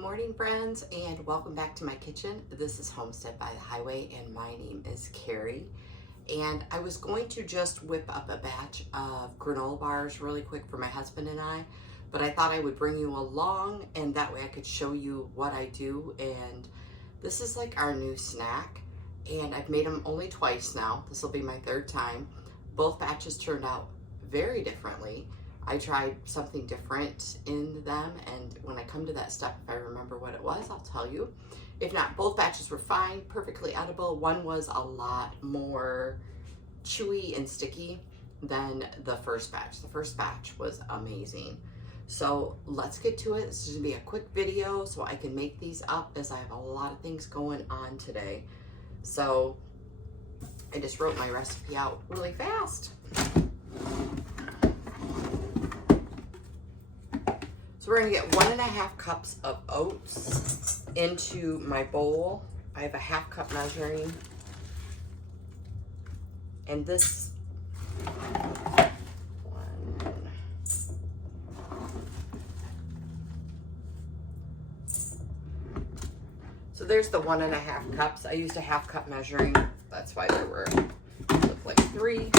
morning, friends, and welcome back to my kitchen. This is Homestead by the Highway, and my name is Carrie. And I was going to just whip up a batch of granola bars really quick for my husband and I, but I thought I would bring you along, and that way I could show you what I do. And this is like our new snack, and I've made them only twice now. This will be my third time. Both batches turned out very differently. I tried something different in them, and when I come to that step, if I remember what it was, I'll tell you. If not, both batches were fine, perfectly edible. One was a lot more chewy and sticky than the first batch. The first batch was amazing. So let's get to it. This is gonna be a quick video so I can make these up, as I have a lot of things going on today. So I just wrote my recipe out really fast. So we're gonna get 1.5 cups of oats into my bowl. I have a 1/2 cup measuring. And this one, so there's the 1.5 cups. I used a 1/2 cup measuring. That's why there were, look like 3.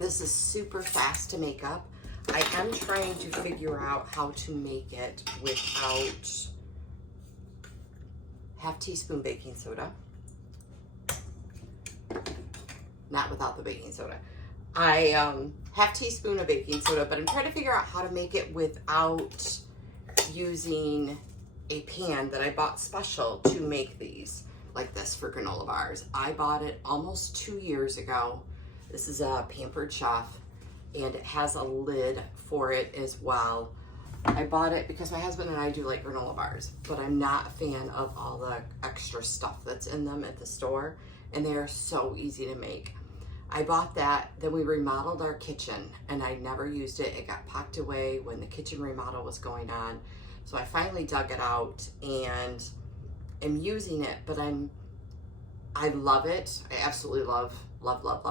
This is super fast to make up. I am trying to figure out how to make it without 1/2 teaspoon baking soda. Not without the baking soda. 1/2 teaspoon of baking soda, but I'm trying to figure out how to make it without using a pan that I bought special to make these like this for granola bars. I bought it almost 2 years ago. This is a Pampered Chef, and it has a lid for it as well. I bought it because my husband and I do like granola bars, but I'm not a fan of all the extra stuff that's in them at the store, and they are so easy to make. I bought that, then we remodeled our kitchen, and I never used it. It got packed away when the kitchen remodel was going on. So I finally dug it out and am using it, but I love it. I absolutely love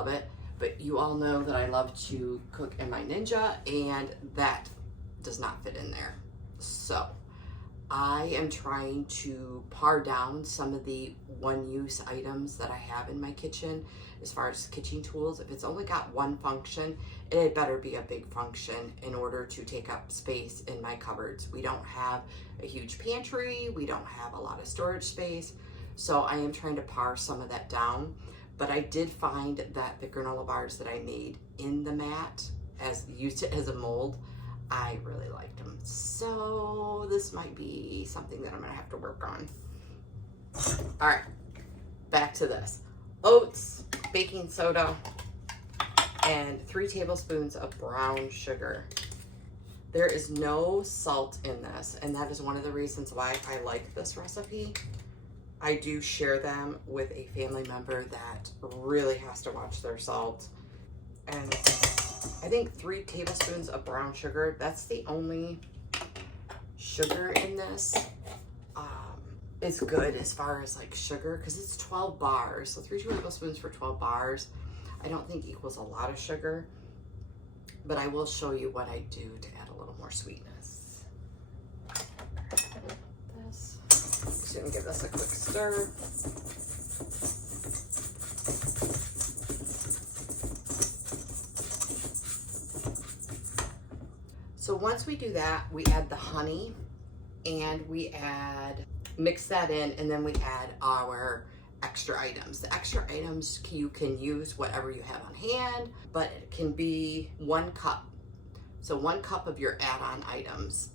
it. But you all know that I love to cook in my Ninja, and that does not fit in there. So I am trying to pare down some of the one-use items that I have in my kitchen as far as kitchen tools. If it's only got one function, it had better be a big function in order to take up space in my cupboards. We don't have a huge pantry. We don't have a lot of storage space. So I am trying to pare some of that down. But I did find that the granola bars that I made in the mat, used it as a mold, I really liked them. So this might be something that I'm gonna have to work on. All right, back to this. Oats, baking soda, and 3 tablespoons of brown sugar. There is no salt in this, and that is one of the reasons why I like this recipe. I do share them with a family member that really has to watch their salt. And I think 3 tablespoons of brown sugar, that's the only sugar in this. It's good as far as like sugar, because it's 12 bars. So 3 tablespoons for 12 bars, I don't think equals a lot of sugar. But I will show you what I do to add a little more sweetness. Just gonna give this a quick stir. So once we do that, we add the honey, and we mix that in, and then we add our extra items. The extra items, you can use whatever you have on hand, but it can be 1 cup. So 1 cup of your add-on items.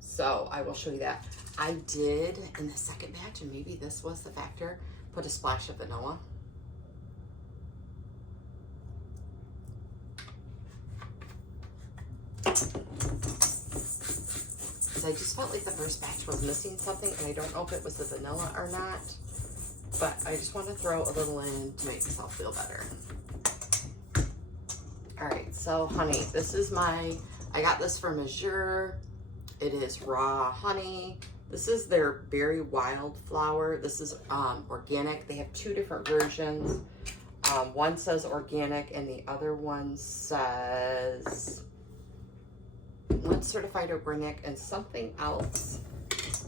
So I will show you that. I did, in the second batch, and maybe this was the factor, put a splash of vanilla. I just felt like the first batch was missing something, and I don't know if it was the vanilla or not, but I just want to throw a little in to make myself feel better. All right, so honey, this is I got this from Azure. It is raw honey. This is their berry wildflower. This is organic. They have 2 different versions. One says organic, and the other one says One's certified organic and something else.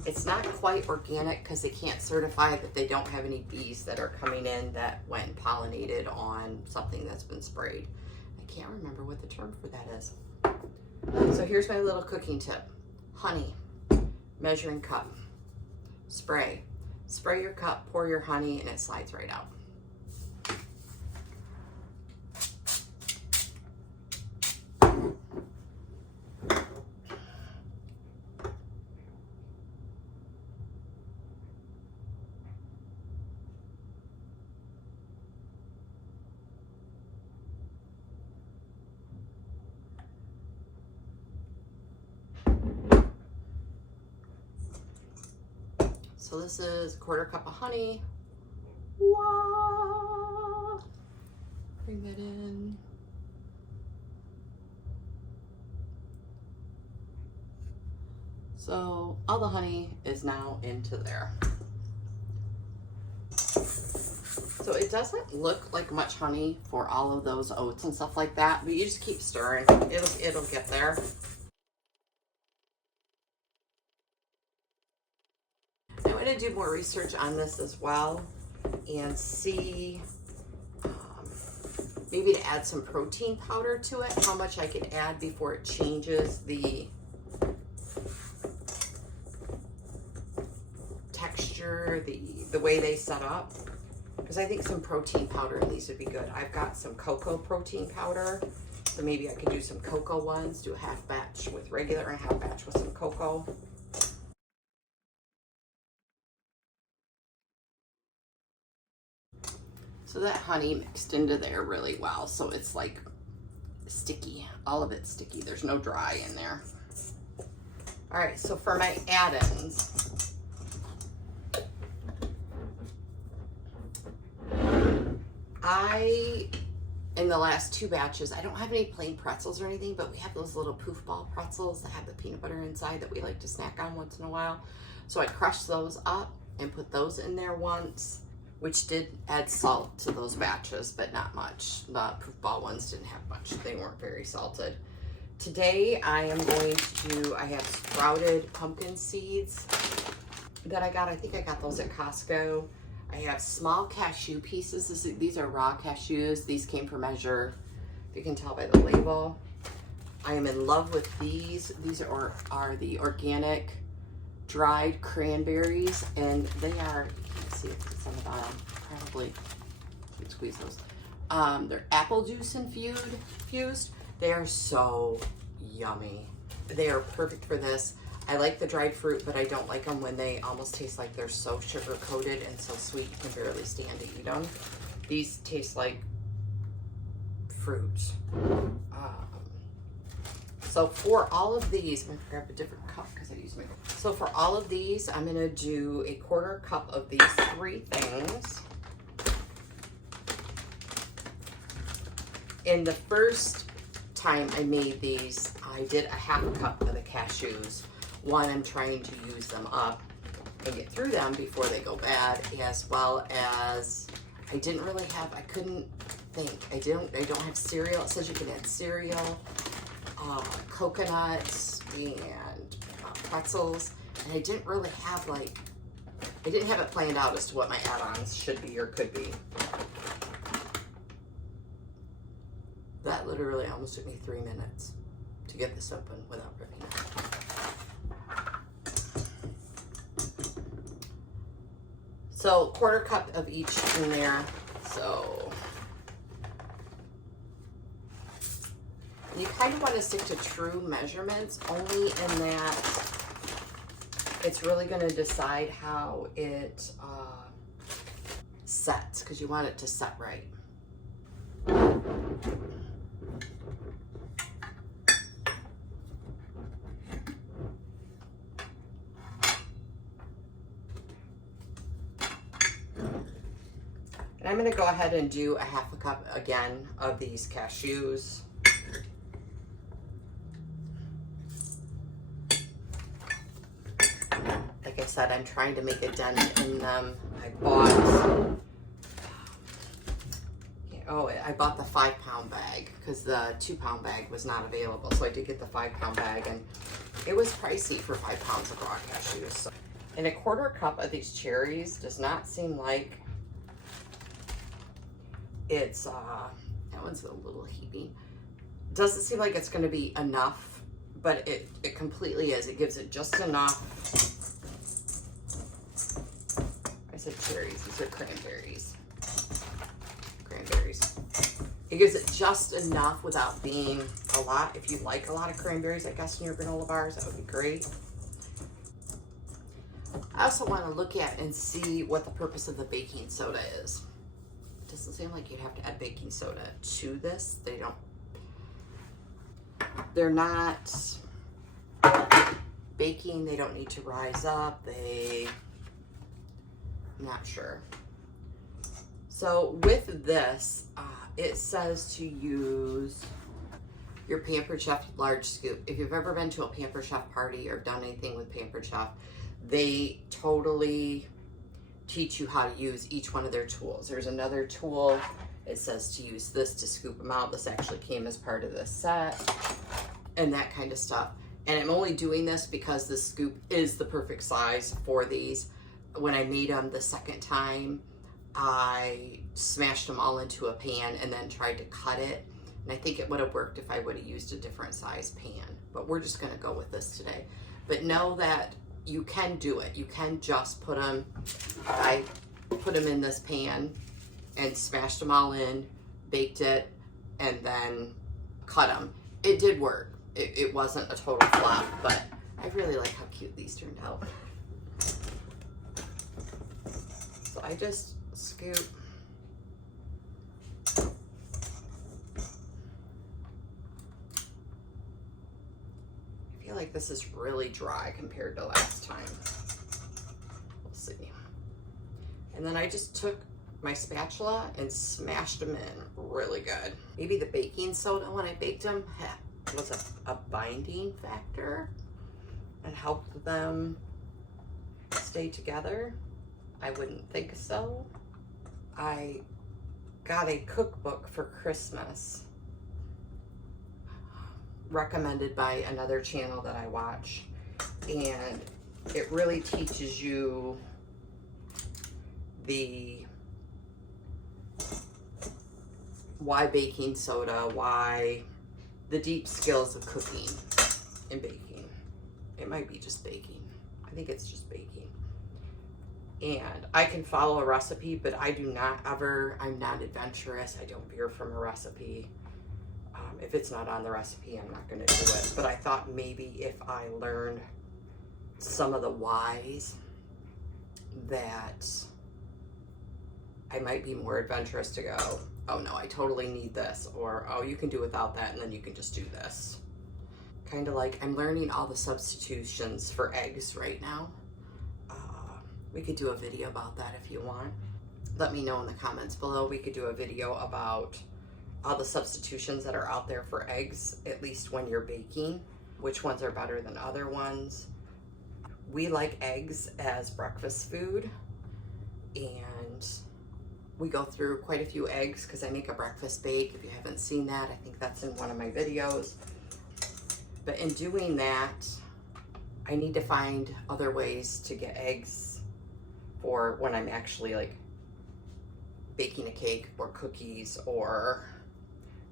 It's not quite organic because they can't certify that they don't have any bees that are coming in that went and pollinated on something that's been sprayed. I can't remember what the term for that is. So here's my little cooking tip. Honey, measuring cup, spray. Spray your cup, pour your honey, and it slides right out. So this is a 1/4 cup of honey. Wow. Bring that in. So all the honey is now into there. So it doesn't look like much honey for all of those oats and stuff like that, but you just keep stirring. It'll get there. I'm going to do more research on this as well and see maybe to add some protein powder to it, how much I can add before it changes the texture, the way they set up. Because I think some protein powder in these would be good. I've got some cocoa protein powder, so maybe I could do some cocoa ones, do a half batch with regular and a half batch with some cocoa. So that honey mixed into there really well, so it's like sticky. All of it's sticky. There's no dry in there. All right, so for my add-ins, in the last 2 batches, I don't have any plain pretzels or anything, but we have those little poof ball pretzels that have the peanut butter inside that we like to snack on once in a while. So I crushed those up and put those in there once, which did add salt to those batches, but not much. The poof ball ones didn't have much. They weren't very salted. Today I am going to do, I have sprouted pumpkin seeds that I got. I think I got those at Costco. I have small cashew pieces. These are raw cashews. These came from Azure, if you can tell by the label. I am in love with these. These are the organic dried cranberries, and they are, let's see if it's on the bottom, probably, you can squeeze those. They're apple juice infused. They are so yummy. They are perfect for this. I like the dried fruit, but I don't like them when they almost taste like they're so sugar coated and so sweet you can barely stand to eat them. These taste like fruit. So for all of these, I'm gonna grab a different cup because I used my. So for all of these, I'm gonna do a 1/4 cup of these 3 things. In the first time I made these, I did a 1/2 cup of the cashews. One, I'm trying to use them up and get through them before they go bad, as well as I didn't really have, I couldn't think. I don't have cereal. It says you can add cereal, coconuts, and pretzels, and I didn't really have I didn't have it planned out as to what my add-ons should be or could be. That literally almost took me 3 minutes to get this open without ripping it. So 1/4 cup of each in there. So you kind of want to stick to true measurements, only in that it's really going to decide how it sets, because you want it to set right. And I'm going to go ahead and do a 1/2 cup again of these cashews. Like I said, I'm trying to make a dent in them. I bought, can't Oh, I bought the 5-pound bag because the 2-pound bag was not available. So I did get the 5-pound bag, and it was pricey for 5 pounds of raw cashews. So. And a 1/4 cup of these cherries does not seem like it's, that one's a little heapy. Doesn't seem like it's going to be enough, but it completely is. It gives it just enough. I said cherries, these are cranberries. Cranberries. It gives it just enough without being a lot. If you like a lot of cranberries, I guess, in your granola bars, that would be great. I also want to look at and see what the purpose of the baking soda is. It doesn't seem like you'd have to add baking soda to this. They're not baking. They don't need to rise up. I'm not sure. So with this, it says to use your Pampered Chef large scoop. If you've ever been to a Pampered Chef party or done anything with Pampered Chef, they totally teach you how to use each one of their tools. There's another tool. It says to use this to scoop them out. This actually came as part of the set and that kind of stuff. And I'm only doing this because the scoop is the perfect size for these. When I made them the second time, I smashed them all into a pan and then tried to cut it. And I think it would have worked if I would have used a different size pan. But we're just gonna go with this today. But know that you can do it. You can just put them, I put them in this pan and smashed them all in, baked it, and then cut them. It did work. It wasn't a total flop, but I really like how cute these turned out. So I just scoop. I feel like this is really dry compared to last time. We'll see. And then I just took my spatula and smashed them in really good. Maybe the baking soda when I baked them was a binding factor and helped them stay together. I wouldn't think so. I got a cookbook for Christmas recommended by another channel that I watch, and it really teaches you why baking soda, why the deep skills of cooking and baking. It might be just baking. I think it's just baking. And I can follow a recipe, but I do not ever, I'm not adventurous. I don't veer from a recipe. If it's not on the recipe, I'm not gonna do it. But I thought maybe if I learned some of the whys, that I might be more adventurous to go, oh no, I totally need this, or oh, you can do without that, and then you can just do this. Kind of like I'm learning all the substitutions for eggs right now. We could do a video about that if you want. Let me know in the comments below. We could do a video about all the substitutions that are out there for eggs, at least when you're baking, which ones are better than other ones. We like eggs as breakfast food, and we go through quite a few eggs because I make a breakfast bake. If you haven't seen that, I think that's in one of my videos. But in doing that, I need to find other ways to get eggs for when I'm actually like baking a cake or cookies or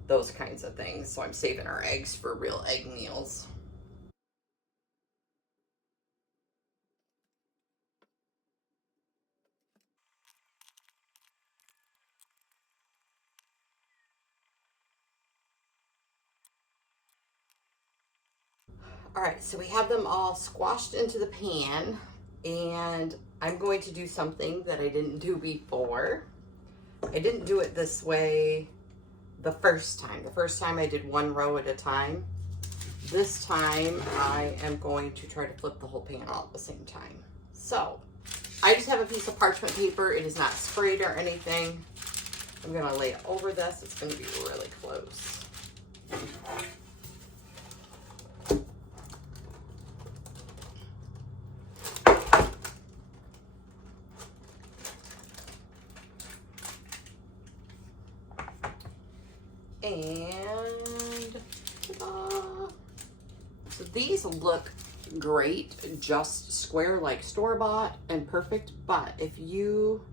those kinds of things. So I'm saving our eggs for real egg meals. All right, so we have them all squashed into the pan, and I'm going to do something that I didn't do before. I didn't do it this way the first time. The first time I did one row at a time. This time I am going to try to flip the whole pan all at the same time. So I just have a piece of parchment paper. It is not sprayed or anything. I'm gonna lay it over this. It's gonna be really close. These look great, just square like store-bought and perfect, but if you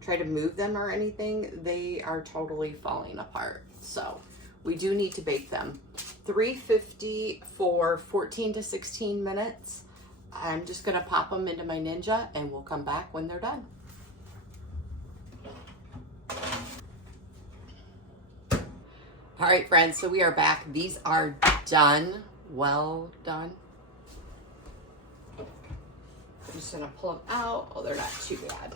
try to move them or anything, they are totally falling apart. So we do need to bake them. 350 for 14 to 16 minutes. I'm just gonna pop them into my Ninja and we'll come back when they're done. All right, friends, so we are back. These are done, well done. I'm just gonna pull them out. Oh, they're not too bad.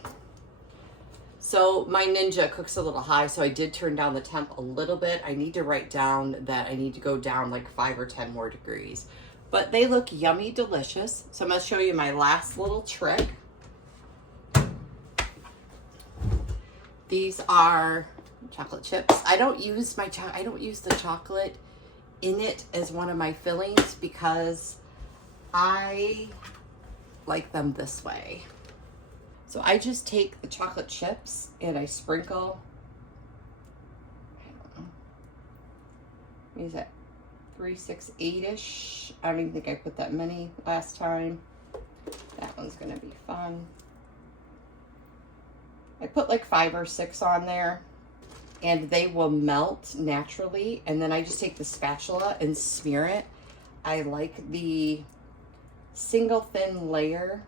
So my Ninja cooks a little high, so I did turn down the temp a little bit. I need to write down that I need to go down like 5 or 10 more degrees. But they look yummy, delicious. So I'm gonna show you my last little trick. These are chocolate chips. I don't use the chocolate in it as one of my fillings because I like them this way. So I just take the chocolate chips and I sprinkle, I don't know, what is that, 3, 6, 8-ish. I don't even think I put that many last time. That one's gonna be fun. I put like 5 or 6 on there and they will melt naturally. And then I just take the spatula and smear it. I like the single thin layer.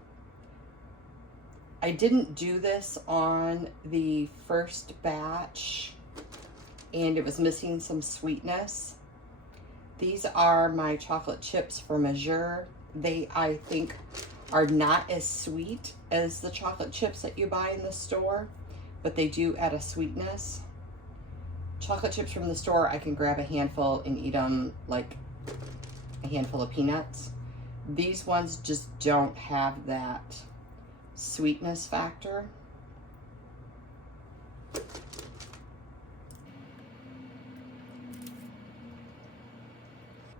I didn't do this on the first batch and it was missing some sweetness. These are my chocolate chips from Azure. They, I think, are not as sweet as the chocolate chips that you buy in the store, but they do add a sweetness. Chocolate chips from the store, I can grab a handful and eat them like a handful of peanuts. These ones just don't have that sweetness factor.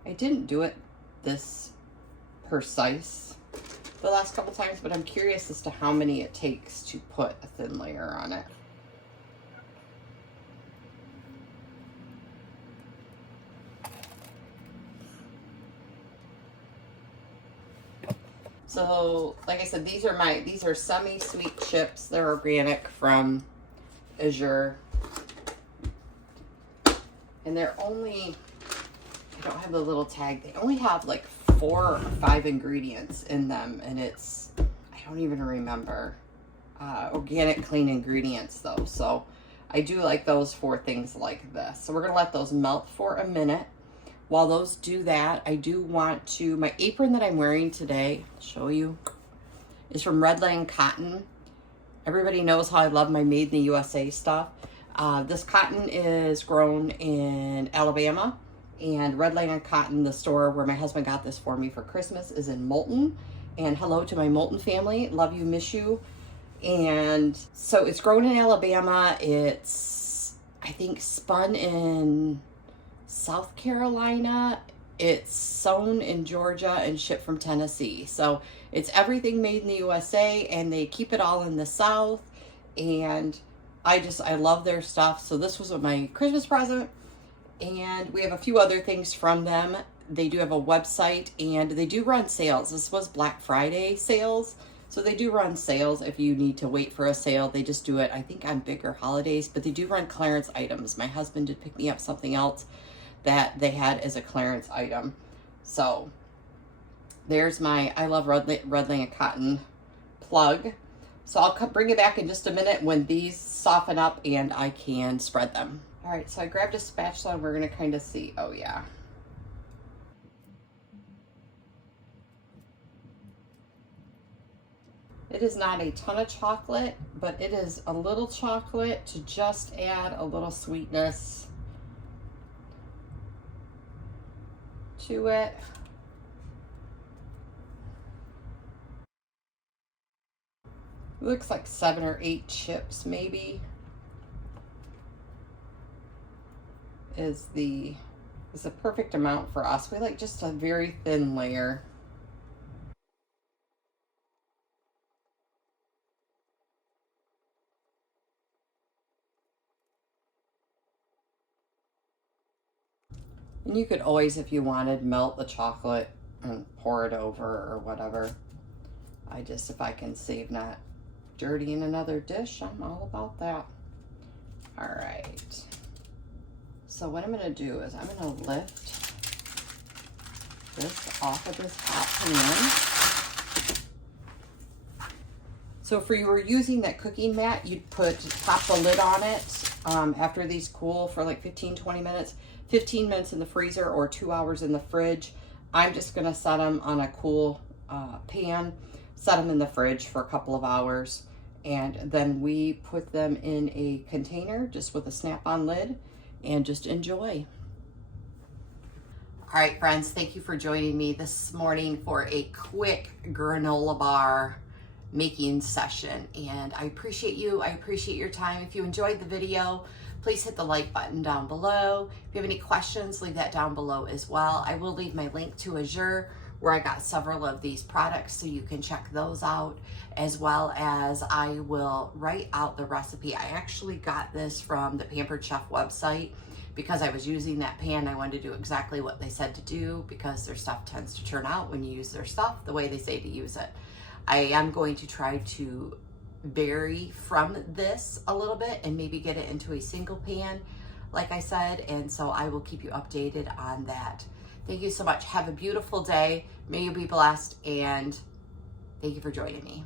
I didn't do it this precise the last couple times, but I'm curious as to how many it takes to put a thin layer on it. So, like I said, these are semi-sweet chips. They're organic from Azure. And they're only, I don't have the little tag. They only have like 4 or 5 ingredients in them. And it's, I don't even remember. Organic, clean ingredients though. So I do like those for things like this. So we're gonna let those melt for a minute. While those do that, I do want to, my apron that I'm wearing today, I'll show you, is from Redline Cotton. Everybody knows how I love my Made in the USA stuff. This cotton is grown in Alabama, and Redline Cotton, the store where my husband got this for me for Christmas, is in Moulton. And hello to my Moulton family, love you, miss you. And so it's grown in Alabama. It's, I think, spun in South Carolina. It's sewn in Georgia and shipped from Tennessee. So it's everything made in the USA, and they keep it all in the South. And I love their stuff. So this was my Christmas present. And we have a few other things from them. They do have a website and they do run sales. This was Black Friday sales. So they do run sales if you need to wait for a sale. They just do it, I think, on bigger holidays, but they do run clearance items. My husband did pick me up something else that they had as a clearance item. So there's my I Love Redline Cotton plug. So I'll bring it back in just a minute when these soften up and I can spread them. All right, so I grabbed a spatula and we're gonna kind of see, oh yeah. It is not a ton of chocolate, but it is a little chocolate to just add a little sweetness to it. It looks like 7 or 8 chips maybe is the perfect amount for us. We like just a very thin layer. And you could always, if you wanted, melt the chocolate and pour it over or whatever. If I can save not dirtying another dish, I'm all about that. All right. So what I'm gonna do is I'm gonna lift this off of this hot pan. So if you were using that cooking mat, you'd pop the lid on it after these cool for like 15-20 minutes. 15 minutes in the freezer or 2 hours in the fridge. I'm just gonna set them on a cool pan, set them in the fridge for a couple of hours, and then we put them in a container just with a snap-on lid and just enjoy. All right, friends, thank you for joining me this morning for a quick granola bar making session. And I appreciate you. I appreciate your time. If you enjoyed the video, please hit the like button down below. If you have any questions, leave that down below as well. I will leave my link to Azure, where I got several of these products, so you can check those out, as well as I will write out the recipe. I actually got this from the Pampered Chef website because I was using that pan. I wanted to do exactly what they said to do because their stuff tends to turn out when you use their stuff the way they say to use it. I am going to try to vary from this a little bit and maybe get it into a single pan, like I said, and so I will keep you updated on that. Thank you so much. Have a beautiful day. May you be blessed, and thank you for joining me.